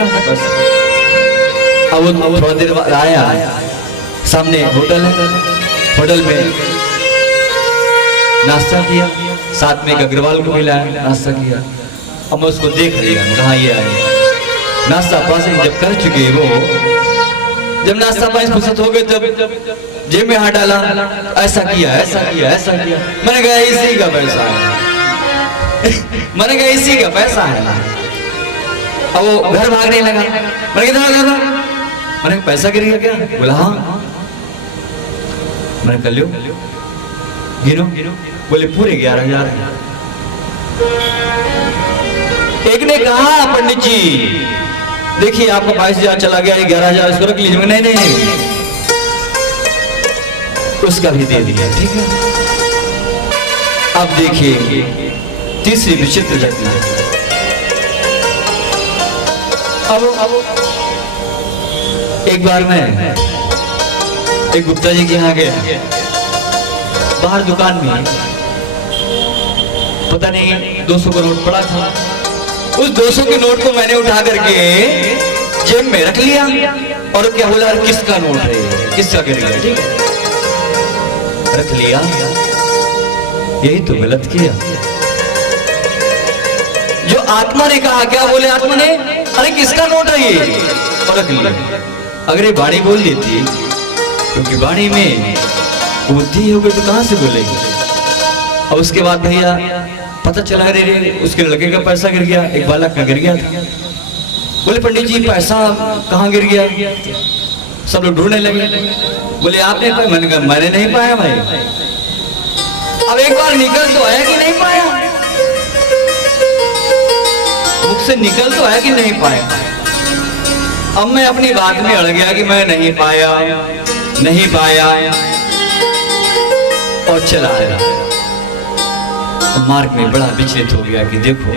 बस अब वो थोड़ा देर बाद आया, सामने होटल है, होटल में नाश्ता किया, साथ में एक अग्रवाल को मिलाया, नाश्ता किया। अब मैं उसको देख लिया, कहाँ ये आए, नाश्ता पानी जब कर चुके वो, जब नाश्ता पानी फुर्सत हो गए तब जेब में हाथ डाला, ऐसा किया ऐसा किया ऐसा किया। मैंने कहा इसी का पैसा है मैंने कहा इसी का पैसा है। अब वो घर भागने लगा, मैंने कितना घर, मैंने पैसा गिर गया क्या? बोला हाँ। मैंने कर लियो गिनो, बोले पूरे 11,000। एक ने कहा पंडित जी देखिए आपका 22,000 चला गया, 11,000 इसको रख लीजिए। नहीं नहीं उसका भी दे दिया, ठीक है। अब देखिए तीसरी विचित्र घटना। अब एक बार मैं एक गुप्ता जी के यहाँ गया, बाहर दुकान में पता नहीं 200 का नोट पड़ा था। उस 200 के नोट को मैंने उठा करके जेब में रख लिया और क्या बोला, किसका नोट है, किसका गिर गया, ठीक है, रख लिया। यही तो गलत किया। जो आत्मा ने कहा, क्या बोले आत्मा ने, अरे किसका नोट है ये, और रख लिया। अगर ये वाणी बोल देती, क्योंकि वाणी में बुद्धि हो गई तो कहां से बोलेगी। और उसके बाद भैया पता चला रे उसके लड़के का पैसा गिर गया, एक बालक का गिर गया था। बोले पंडित जी पैसा कहाँ गिर गया? सब लोग ढूंढने लगे। बोले आपने पाया? मैंने कहा मैंने नहीं पाया भाई। अब एक बार निकल तो आया कि नहीं पाया, मुख से निकल तो आया कि नहीं पाया। अब मैं अपनी बात में अड़ गया कि मैं नहीं पाया नहीं पाया, और चला आया। मार्ग में बड़ा विचलित हो गया कि देखो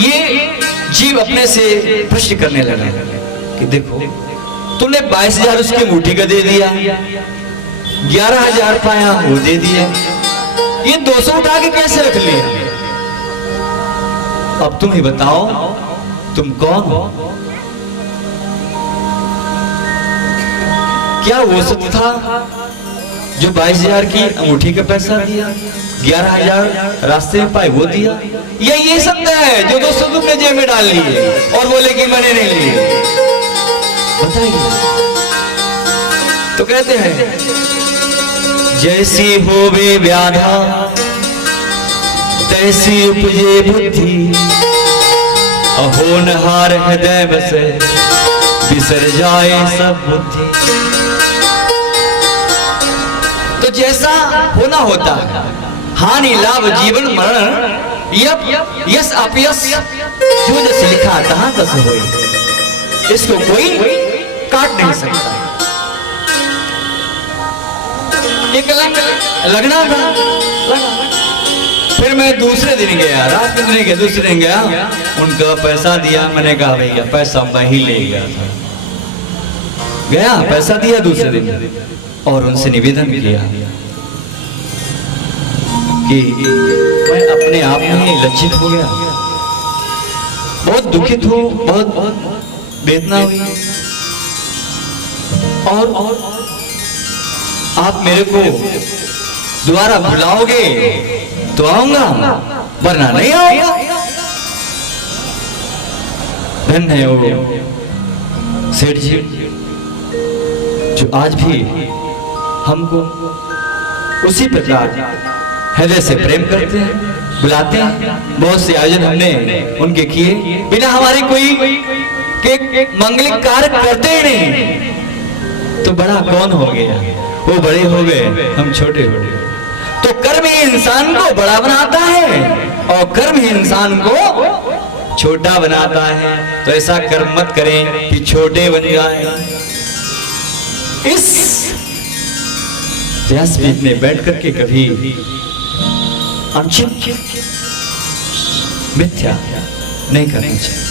ये जीव अपने से प्रश्न करने लगा कि देखो तूने 22,000 उसकी मुट्ठी का दे दिया, 11,000 पाया वो दे दिया, ये 200 उठा के कैसे रख लिया? अब तुम ही बताओ तुम कौन हो? क्या वो सत्य था जो 22,000 की अंगूठी का पैसा दिया, 11,000 रास्ते में पाए वो दिया, या ये सत्य है जो 200 तुमने जेब में डाल लिए और बोले कि मैंने नहीं लिए? बताइए। तो कहते हैं जैसी होवे व्याधा तैसी उपजे बुद्धि, अहोनहार हृदय बसे बिसर जाए सब बुद्धि। तो जैसा होना होता है, हानि लाभ जीवन मरण यस अपयस जो जैसे लिखा तहां तस होए, इसको कोई काट नहीं सकता। एक लगना था, फिर मैं दूसरे दिन गया, रात में नहीं गया, दूसरे दिन गया, उनका पैसा दिया। मैंने कहा भैया पैसा मैं ही ले गया था, गया पैसा दिया दूसरे दिन, और उनसे निवेदन किया कि मैं अपने आप में ही लज्जित हो गया, बहुत दुखित हूँ, बहुत वेदना हुई, और आप मेरे को दोबारा बुलाओगे तो आऊंगा, वरना नहीं आऊंगा। धन्य है वो सेठ जी जो आज भी हमको उसी प्रकार हृदय से प्रेम करते हैं, बुलाते हैं। बहुत से आयोजन हमने उनके किए, बिना हमारे कोई के मंगलिक कार्य करते ही नहीं। तो बड़ा कौन हो गया, वो बड़े हो गए, हम छोटे हो गए। तो कर्म ही इंसान को बड़ा बनाता है और कर्म ही इंसान को छोटा बनाता है। तो ऐसा कर्म मत करें कि छोटे बन जाए। इस व्यासपीठ में बैठ करके कभी अनुचित मिथ्या नहीं करना चाहिए।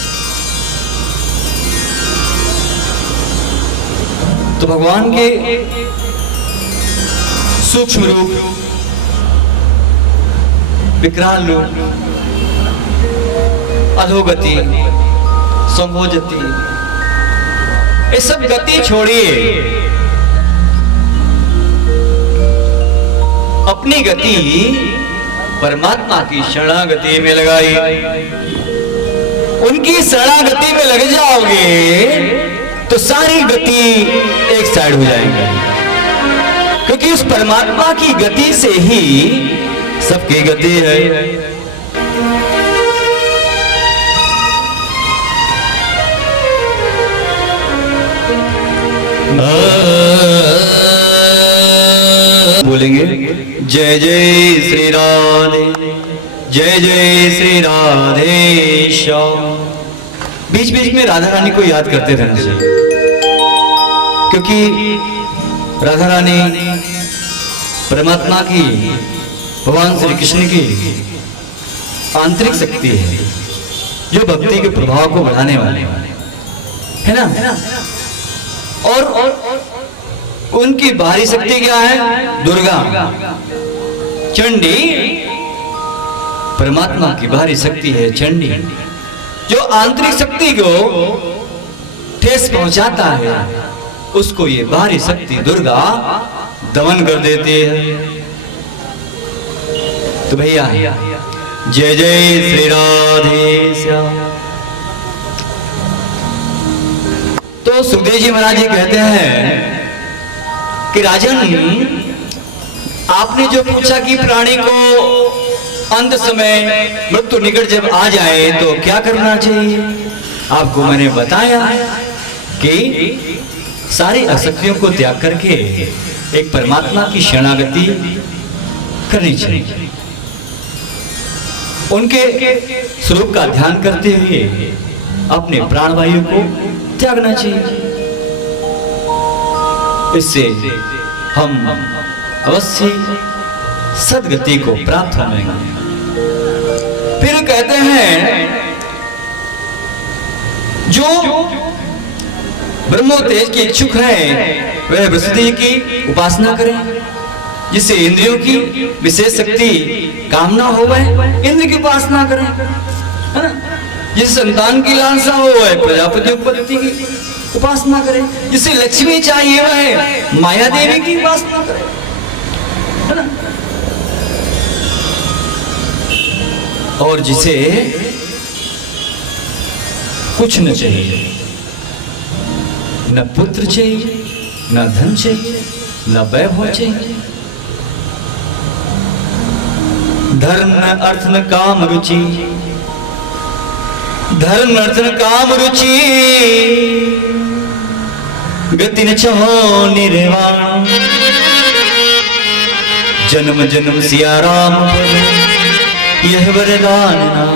तो भगवान के सूक्ष्म रूप, विकराल रूप, अधोगति, संभोजती, ये सब गति छोड़िए, अपनी गति परमात्मा की शरणागति में लगाई। उनकी शरणागति में लग जाओगे तो सारी गति एक साइड हो जाएगी, क्योंकि उस परमात्मा की गति से ही सबकी गति है। बोलेंगे जय जय श्री राधे, जय जय श्री राधे श्याम। बीच बीच में राधा रानी को याद करते रहना चाहिए, क्योंकि राधा रानी परमात्मा की, भगवान श्री कृष्ण की आंतरिक शक्ति है, जो भक्ति के प्रभाव को बढ़ाने वाले है ना। और उनकी बाहरी शक्ति क्या है? दुर्गा, चंडी। परमात्मा की बाहरी शक्ति है चंडी, जो आंतरिक शक्ति को ठेस पहुंचाता है, उसको ये बाहरी शक्ति दुर्गा दमन कर देती है। तो भैया जय जय श्री राधे श्याम। तो सुखदेव जी महाराज जी कहते हैं कि राजन, आपने जो पूछा कि प्राणी को अंत समय मृत्यु निकट जब आ जाए तो क्या करना चाहिए, आपको मैंने बताया कि सारी आसक्तियों को त्याग करके एक परमात्मा की शरणागति करनी चाहिए, उनके स्वरूप का ध्यान करते हुए अपने प्राणवायु को त्यागना चाहिए। इससे हम अवश्य सदगति को प्राप्त होंगे। फिर कहते हैं जो ब्रह्मो तेज के इच्छुक है वह बृहस्पति की उपासना करें, जिससे इंद्रियों की विशेष शक्ति कामना हो वह इंद्र की उपासना करें, है ना। जिस संतान की लालसा हो वह प्रजापति उत्पत्ति की उपासना करें, जिसे लक्ष्मी चाहिए वह माया देवी की उपासना करें, है ना। और जिसे कुछ न चाहिए, न पुत्र चाहिए, न धन चाहिए, न वैभव चाहिए, धर्म न अर्थ न काम रुचि, धर्म अर्थ न काम रुचि, गति न चाहो निर्वाण, जन्म जन्म सिया राम यह वरदान नाम।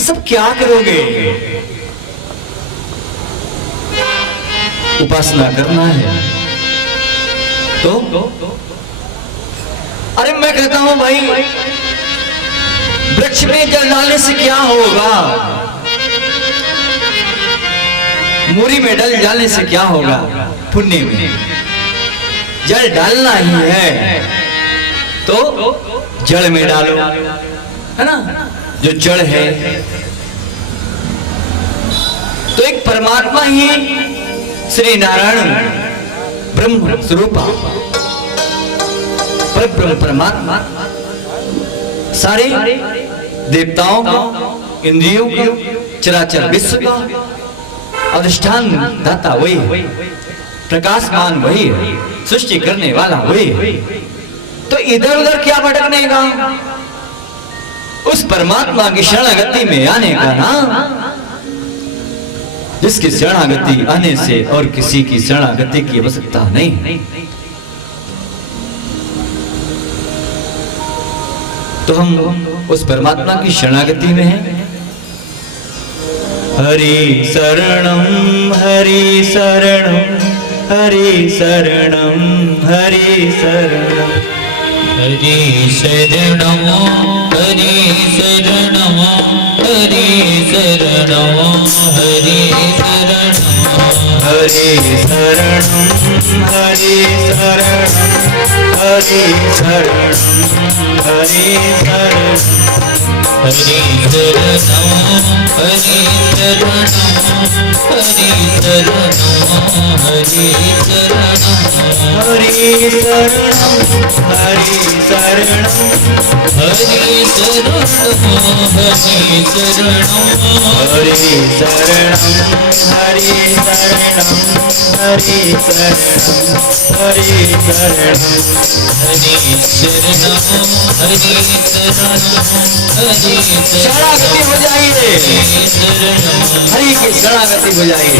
सब क्या करोगे? उपासना करना है तो अरे मैं कहता हूं भाई, वृक्ष में जल डालने से क्या होगा, मूरी में जल डालने से क्या होगा, पुण्य में जल डालना ही है तो जड़ में डालो, है ना, जो जड़ है। तो एक परमात्मा ही श्री नारायण ब्रह्म स्वरूप परब्रह्म परमात्मा सारे देवताओं को, इंद्रियों को, चराचर विश्व का अधिष्ठान दाता वही है, प्रकाशमान वही है, सृष्टि करने वाला वही है। तो इधर उधर क्या भटकने का, उस परमात्मा की शरणागति में आने का नाम, जिसकी शरणागति आने से और किसी की शरणागति की आवश्यकता नहीं। तो हम उस परमात्मा की शरणागति में हैं। हरि शरणम हरि शरणम हरि शरणम हरि शरणम हरि शरणम हरि शरणम हरि शरणम हरि शरणम हरि शरणम हरि शरणम हरि शरणम हरि शरणम हरि शरणं हरि शरणं हरि शरणं हरि शरणं हरि शरणं हरि शरणं हरि शरणं हरि शरणं हरि शरणं हरि शरणं हरि शरणं हरि शरणं हरि शरणं हरि शरणं हरि शरणागति हो जाइए, शरणं हरि की शरणागति हो जाइए।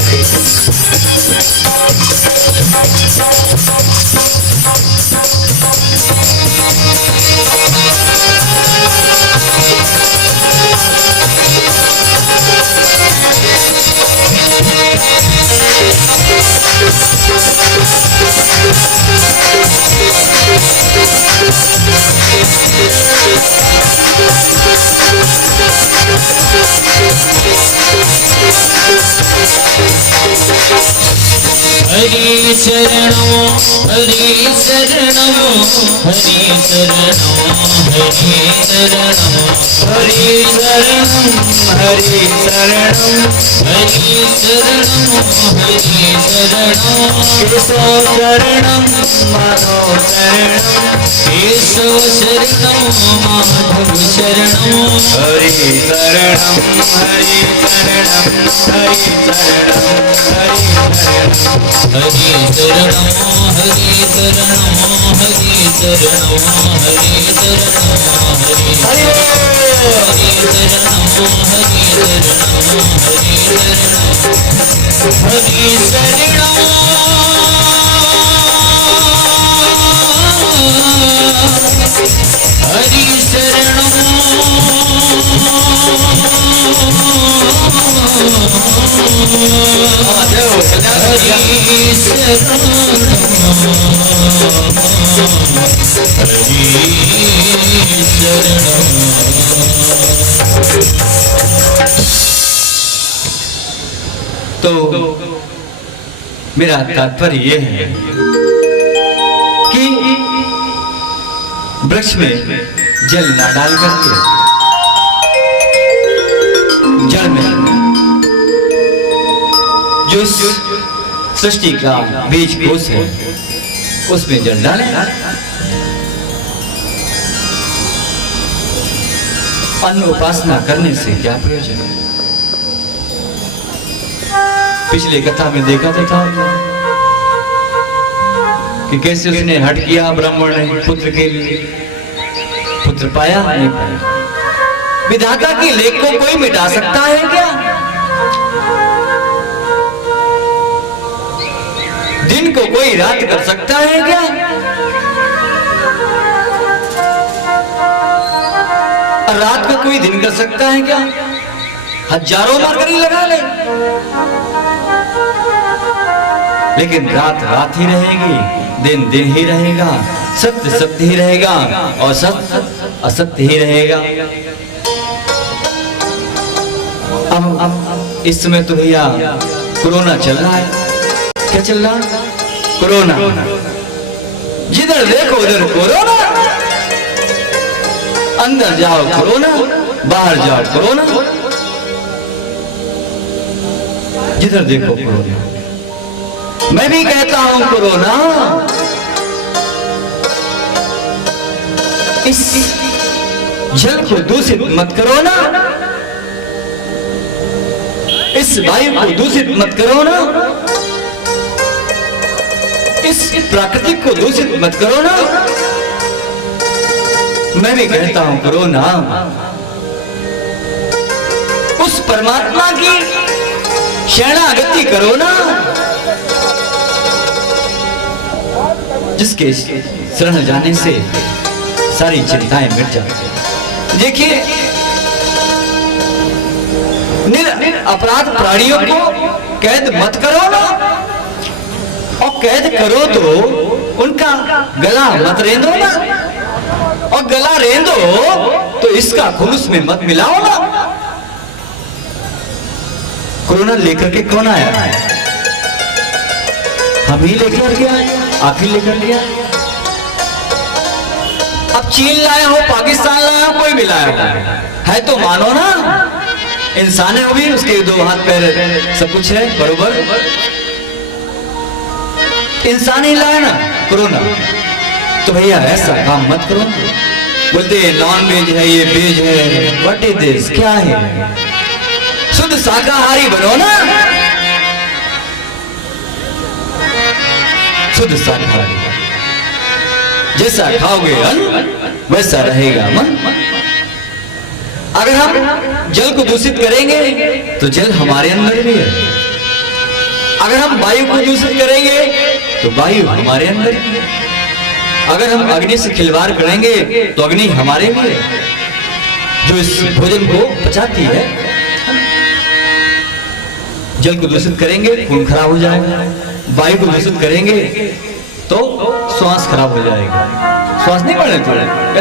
हरि शरणं हरि शरणं हरि शरणं हरि शरणं हरि शरणं हरि शरणं हरि शरणं हरि शरणं केशव शरणं माधव शरणं केशव शरणं माधव शरणं हरि शरणं हरि शरणं हरि शरणं हरि शरणं हरि शरणं हरि शरणं हरि शरणं हरि शरणं हरि हरि शरणं हरि शरणं हरि शरणं हरि तो मेरा तात्पर्य यह है कि वृक्ष में जल ना डाल करके जल में जो सृष्टि का बीज कोश है उसमें जल डालें। अन्न उपासना करने से क्या प्रयोजन है? पिछले कथा में देखा तो था कि कैसे उसने हट किया ब्राह्मण ने पुत्र के लिए, पुत्र पाया नहीं पाया। विधाता की लेख को कोई मिटा सकता है क्या? दिन को कोई रात कर सकता है क्या? और रात को कोई दिन कर सकता है क्या? हजारों मरकरी लगा ले, लेकिन रात रात ही रहेगी, दिन दिन ही रहेगा, सत्य सत्य ही रहेगा और सत्य असत्य ही रहेगा। अब इस समय तो भैया कोरोना चल रहा है। क्या चल रहा है? कोरोना। जिधर देखो उधर कोरोना, अंदर जाओ कोरोना, बाहर जाओ कोरोना, जिधर देखो कोरोना। मैं भी कहता हूं कोरोना, इस जल को दूषित मत करो ना, इस वायु को दूषित मत करो ना, इस प्राकृतिक को दूषित मत करो ना। मैं भी कहता हूं कोरोना, उस परमात्मा की शरणागति करो ना, जिसके शरण जाने से सारी चिंताएं मिट जाती। देखिए, अपराध प्राणियों को कैद मत करो ना, और कैद करो तो उनका गला मत रेंदो ना, और गला रेंदो तो इसका खून उसमें मत मिलाओ ना। कोरोना लेकर के कौन आया? हम ही लेकर के आए, आप ही लेकर के आए। अब अब चीन लाया हो, पाकिस्तान लाया हो, कोई भी लाया हो, है तो मानो ना, इंसान है वो भी, उसके दो हाथ पैर सब कुछ है बरोबर, इंसान ही लाया ना कोरोना। तो भैया ऐसा काम मत करो। बोलते नॉन वेज है, ये वेज है, व्हाट इज दिस, क्या है? शुद्ध शाकाहारी बनो ना, शुद्ध शाकाहारी। जैसा खाओगे अन्न वैसा रहेगा मन। अगर हम जल को दूषित करेंगे तो जल हमारे अंदर भी है, अगर हम वायु को दूषित करेंगे तो वायु हमारे अंदर भी है, अगर हम अग्नि से खिलवाड़ करेंगे तो अग्नि हमारे भी है, जो इस भोजन को पचाती है। जल को दूषित करेंगे खून खराब हो जाएगा, वायु को दूषित करेंगे तो श्वास खराब हो जाएगा। श्वास नहीं बढ़ रहे,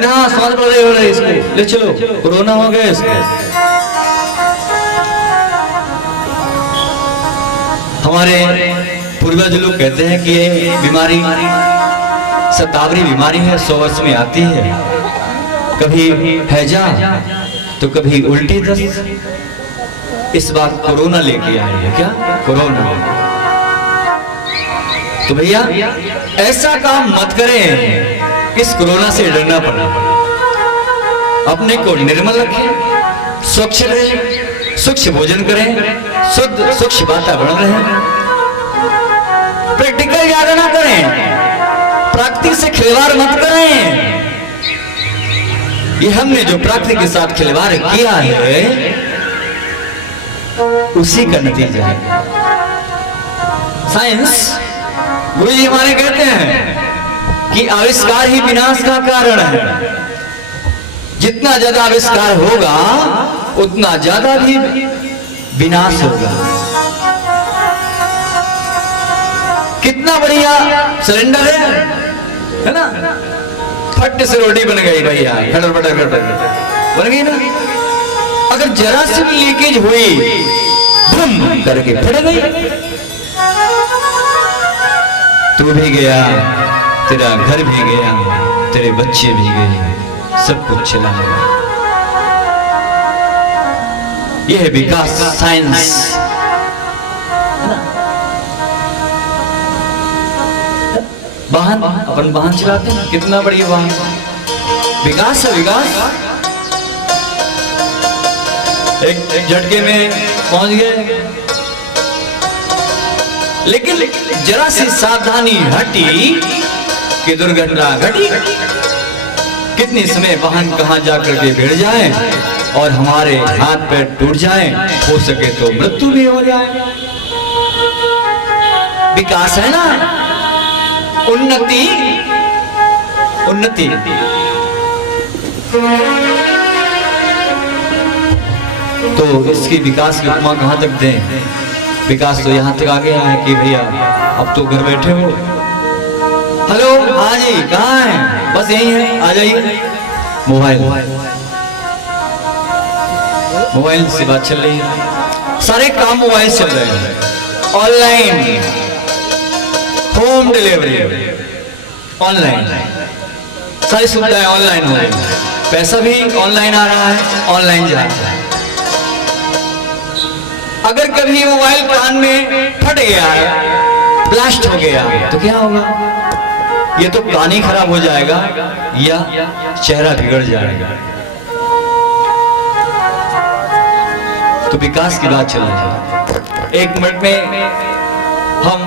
हाँ श्वास बढ़ रही हो रही, इसको ले चलो कोरोना हो गया इसको। हमारे पूर्वज लोग कहते हैं कि ये बीमारी सतावरी बीमारी है, 100 वर्ष में आती है, कभी हैजा तो कभी उल्टी दस्त। इस बार कोरोना लेके आई है, क्या कोरोना? तो भैया ऐसा काम मत करें, इस कोरोना से डरना पड़ा। अपने को निर्मल रखें, स्वच्छ रहें, स्वच्छ भोजन करें, शुद्ध स्वच्छ वातावरण रहें, प्रैक्टिकल ज्यादा ना करें, प्रकृति से खिलवाड़ मत करें। ये हमने जो प्रकृति के साथ खिलवाड़ किया है उसी का नतीजा है। साइंस गुरु जी हमारे कहते हैं कि आविष्कार ही विनाश का कारण है। जितना ज्यादा आविष्कार होगा उतना ज्यादा भी विनाश होगा। कितना बढ़िया सिलेंडर है ना, फट से रोटी बन गई भैया, खटर पटर बन गई ना। अगर जरा सी भी लीकेज हुई बूम करके फट गई, तू भी गया, तेरा घर भी गया, तेरे बच्चे भी गए, सब कुछ चला गया। यह है विकास, साइंस। वाहन, अपन वाहन चलाते हैं, कितना बढ़िया वाहन, विकास है विकास। एक झटके में पहुंच गए, लेकिन जरा सी सावधानी हटी कि दुर्घटना घटी। कितने समय वाहन कहां जाकर के भिड़ जाए और हमारे हाथ पैर टूट जाए, हो सके तो मृत्यु भी हो जाए। विकास है ना, उन्नति, उन्नति। तो इसकी विकास की उपमा कहां तक दें? विकास तो यहां तक आ गया है कि भैया अब तो घर बैठे हो। हेलो, हाँ जी, कहाँ है? बस यही है, आ जाइए। मोबाइल, मोबाइल से बात चल रही है, सारे काम मोबाइल चल रहे हैं। ऑनलाइन होम डिलीवरी, ऑनलाइन सारी सुविधाएं ऑनलाइन हो रही है, पैसा भी ऑनलाइन आ रहा है, ऑनलाइन जा रहा है। अगर कभी मोबाइल कान में फट गया है, ब्लास्ट हो गया, तो क्या होगा? ये तो कान ही खराब हो जाएगा या चेहरा बिगड़ जाएगा। तो विकास की बात चल रही है। 1 मिनट में हम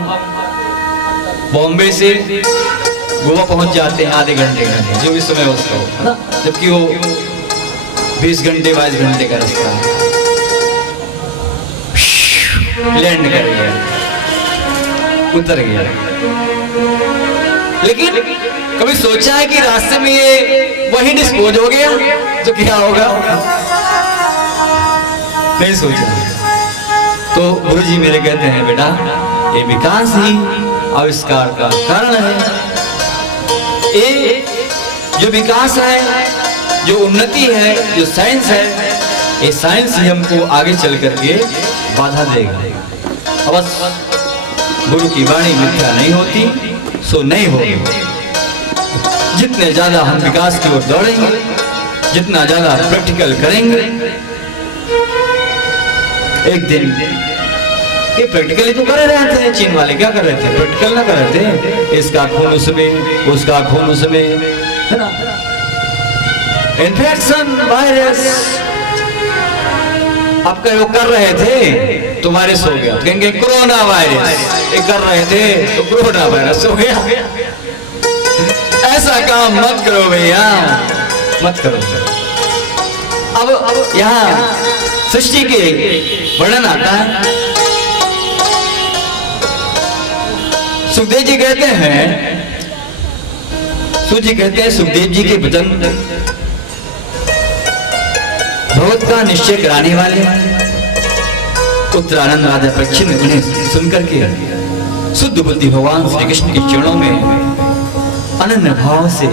बॉम्बे से गोवा पहुंच जाते हैं, आधे घंटे में, जो भी समय उसका हो, है ना, जबकि वो 20 घंटे 22 घंटे का रास्ता है। लैंड कर गया, उतर गया। लेकिन कभी सोचा है कि रास्ते में ये वही डिस्पोज हो गया तो क्या होगा? नहीं सोचा। तो गुरुजी मेरे कहते हैं, बेटा ये विकास ही आविष्कार का कारण है। ये जो विकास है, जो उन्नति है, जो साइंस है, ये साइंस ही हमको आगे चल करके बाधा देगा। बस गुरु की वाणी मिथ्या नहीं होती, सो नहीं होगी। जितने ज्यादा हम विकास की ओर दौड़ेंगे, जितना ज्यादा प्रैक्टिकल करेंगे, एक दिन ये प्रैक्टिकली तो कर रहे थे। चीन वाले क्या कर रहे थे? प्रैक्टिकल ना कर रहे थे। इसका खून उसमें, उसका खून उसमें, है ना? इन्फेक्शन, वायरस, आप कहो कर रहे थे तो वायरस हो गया, कहेंगे कोरोना वायरस। ये कर रहे थे तो कोरोना वायरस हो गया। ऐसा काम मत करो भैया, मत करो। अब यहाँ सृष्टि के वर्णन आता है। सुखदेव जी कहते हैं, सूजी कहते हैं सुखदेव जी के वचन भगवत का निश्चय कराने वाले। उत्तरानंद राजा परीक्षित ने उन्हें सुनकर के शुद्ध बुद्धि भगवान श्री कृष्ण के चरणों में अनन्य भाव से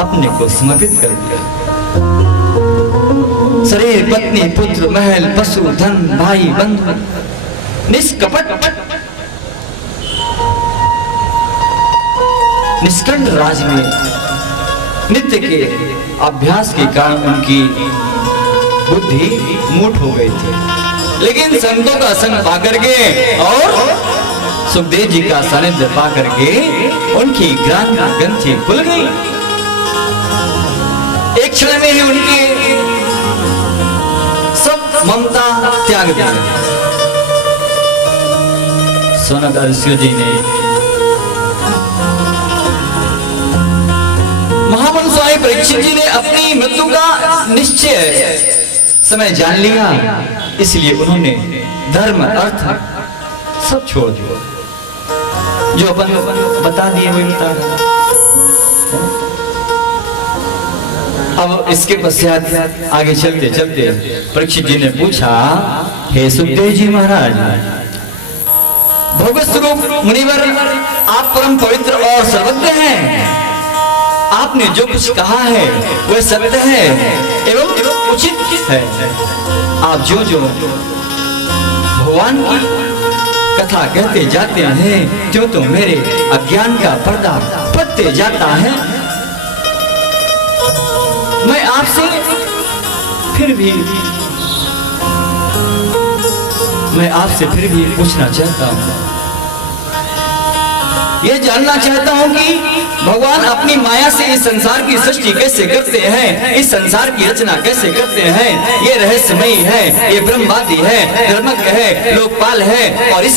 अपने को समर्पित कर दिया। शरीर, पत्नी, पुत्र, महल, पशु, धन, भाई, बंधु, निष्कपट निष्कंठ राज में नित्य के अभ्यास के कारण उनकी बुद्धि मूठ हो गई थी। लेकिन संतों का संग पाकर के और सुखदेव जी का सानिध्य पाकर के उनकी ग्रंथि खुल गई। एक क्षण में ही उनकी सब ममता त्याग दी। सनत अरसियो जी ने महामनुष्य स्वामी परीक्षित जी ने अपनी मृत्यु का निश्चय समय जान लिया, इसलिए उन्होंने धर्म, अर्थ सब छोड़ दिया। जो अपन बता दिए वही बता रहे। अब इसके पश्चात आगे चलते चलते परीक्षित जी ने पूछा, हे सुखदेव जी महाराज, भगवत स्वरूप मुनिवर, आप परम पवित्र और सर्वज्ञ हैं। आपने जो कुछ कहा है वह सत्य है एवं उचित है। आप जो जो भगवान की कथा कहते जाते हैं, जो तो मेरे अज्ञान का पर्दा फटते जाता है, मैं आपसे फिर भी पूछना चाहता हूँ। ये जानना चाहता हूँ कि भगवान अपनी माया से इस संसार की सृष्टि कैसे करते हैं, इस संसार की रचना कैसे करते हैं। ये रहस्यमयी है, ये ब्रह्मवादी है, धर्मज्ञ है, लोकपाल है और इस